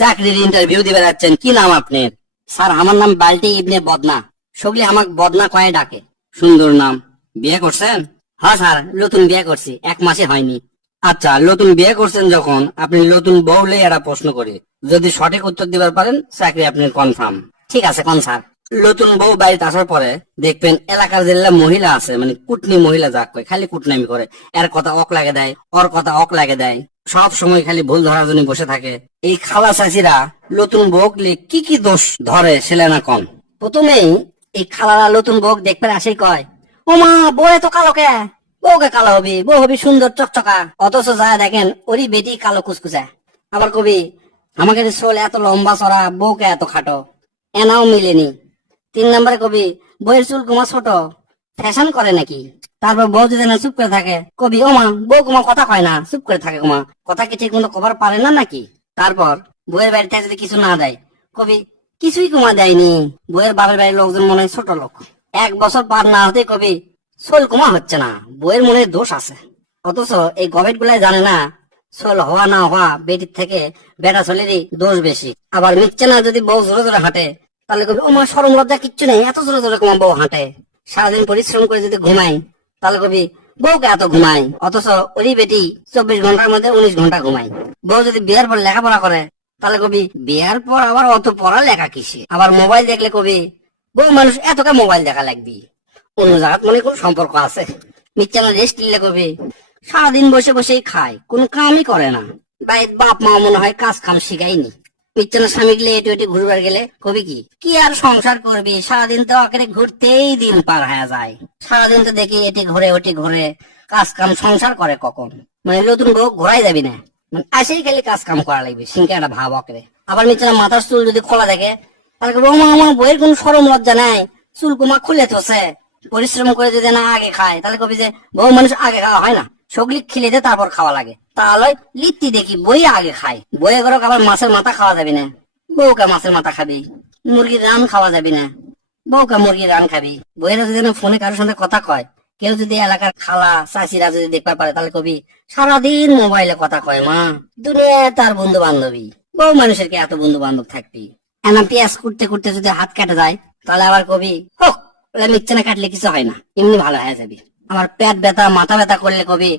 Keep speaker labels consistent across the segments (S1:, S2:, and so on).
S1: চাকরির ইন্টারভিউ দিবে যাচ্ছেন। কি নাম আপনার? স্যার আমার নাম বাল্টি ইবনে বদনা। সগলি আমাক বদনা কয়ে ডাকে। সুন্দর নাম। বিয়ে করছেন? হ্যাঁ স্যার নতুন বিয়ে করছি। এক মাসে হয়নি। আচ্ছা নতুন বিয়ে করছেন যখন আপনি নতুন বউলে একটা প্রশ্ন করি। যদি সঠিক উত্তর দিবার পারেন চাকরি আপনার কনফার্ম ঠিক আছে কোন স্যার? নতুন বউ বাড়িতে আসার পরে দেখবেন এলাকার যেগুলা মহিলা আছে মানে কুটনি মহিলা যাক কয় খালি কুটনামি করে। এর কথা অক লাগে দেয় ওর কথা অক লাগে দেয়। সব সময় খালি ভুল ধরার জন্য বসে থাকে। এই খালা চাষিরা নতুন বউকলে কি কি দোষ ধরে সেলে না কম? প্রথমেই এই খালারা নতুন বউক দেখবে আসেই কয় ও মা বউ এত কালো কে? বউকে কালো হবি, বউ হবি সুন্দর চকচকা। অথচ যায় দেখেন, ওরই বেটি কালো কুচকুচা। আবার কবি, আমাকে চোল এত লম্বা চড়া, বউকে এত খাটো। এনাও মিলেনি। তিন নম্বরে কবি বইয়ের চুল কুমা ছোট, ফ্যাশন করে নাকি? তারপর বউ যদি না চুপ করে থাকে, কবি, ও মা, বউ কুমা কথা কয় না, চুপ করে থাকে কুমা কথা কি ঠিক মতো কবার পারে না নাকি? তারপর বইয়ের বাড়িতে যদি কিছু না দেয়, কবি, কিছুই কুমা দেয়নি। বইয়ের বাপের বাড়ির লোকজন মনে হয় ছোট লোক। এক বছর পার না হতে কবি সোল কুমা হচ্ছে না। বইয়ের মনে দোষ আছে। অথচ এই গভেট গুলাই জানে না সোল হওয়া না হওয়া বেটির থেকে বেটা ছেলেরই দোষ বেশি। আবার মিথ্যে না যদি বউ জোরে জোরে হাঁটে, তাহলে কবি, ও মা সরম লজ্জা কিচ্ছু নেই, এত জোরে জোরে কুমা বউ হাঁটে। সারাদিন পরিশ্রম করে যদি ঘুমাই তাহলে কবি, বউকে এত ঘুমাই অথচ ওরই বেটি চব্বিশ ঘণ্টার মধ্যে উনিশ ঘণ্টা ঘুমাই বউ যদি বিয়ার পর লেখাপড়া করে, তাহলে কবি, বিয়ার পর আবার অত পড়া লেখা কিসে? আবার মোবাইল দেখলে কবি, বউ মানুষ এতটা মোবাইল দেখা লাগবি। অন্য জায়গাত মনে কোন সম্পর্ক আছে? মিচ্ছানা রেস্ট নিলে কবি, সারাদিন বসে বসেই খায়, কোন কামই করে না। বাপ মা মনে হয় কাজ কাম শিখায়নি। মিচ্ছানা স্বামী গেলে এটি ঘুরবার গেলে কবি কি? কি আর সংসার করবি? সারাদিন তো আকারে ঘুরতেই দিন পার হয়ে যায়। সারাদিন তো দেখি এটি ঘুরে ওটি ঘুরে কাজ কাম সংসার করে কখন? মানে নতুন বউ ঘোরাই যাবি না? মানে আসেই খালি কাজ কাম করা লাগবে সিংকে একটা ভাব অকরে আবার মিচ্ছানা মাথার চুল যদি খোলা দেখে তাহলে কবি, ও মা আমার বইয়ের কোনো সরম লজ্জা নাই। চুল কুমা খুলে তোছে পরিশ্রম করে যদি না আগে খায় তাহলে কবি যে বউ মানুষ আগে খাওয়া হয় না? সগলি খিলে দিয়ে তারপর খাওয়া লাগে। তাহলে লিপ্তি দেখি বই আগে খায় বইয়ে করে আবার মাছের মাথা খাওয়া যাবে না। বউকে মাছের মাথা খাবি, মুরগির রান খাওয়া যাবে না। বউকে মুরগির রান খাবি। বইয়েরা যদি ফোনে কারোর সাথে কথা কয়, কেউ যদি এলাকার খালা, চাষিরা যদি দেখতে পারে, তাহলে কবি, সারাদিন মোবাইলে কথা কয়, মা দুনিয়া তার বন্ধু বান্ধবী বউ মানুষের কি এত বন্ধু বান্ধব থাকবি। এনা পেঁয়াজ কুটতে কুটতে যদি হাত কেটে যায়, তাহলে আবার কবি, হোক মিথ্যে না কাটলে কিছু হয় না। এমনি ভালো হয়ে যাবি। আমার পেট ব্যথা, মাথা ব্যথা করলে কবি।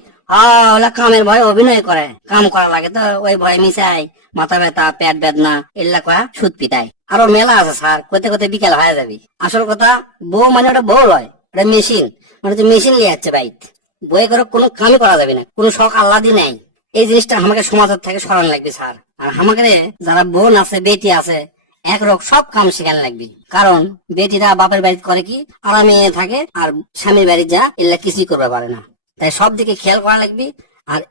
S1: ওলা কামের ভয় অভিনয় করে। কাম করা লাগে তো, ওই ভয় মিশাই মাথা ব্যথা, পেট বেদনা, এল্লা কয়া সুদ পিটাই আরও মেলা আছে স্যার কোতে কোতে বিকেল হয়ে যাবি। আসল কথা, বউ মানে ওটা বউ লয়, ওটা মেশিন। মানে তো মেশিন নিয়ে যাচ্ছে বাইক বই করে কোনো কামই করা যাবে না, কোনো শখ আল্লাদি নাই। এই জিনিসটা আমাকে সমাজের থেকে সরান লাগবে স্যার। আর আমাকে যারা বোন আছে, বেটি আছে একরক সব কাম শেখান লাগবে। কারণ বেটিরা বাপের বাড়িতে করে কি? আরামে থাকে আর স্বামীর বাড়ি যা এগুলা কিছুই করবে পারে না। তাই সব দিকে খেয়াল করা লাগবে আর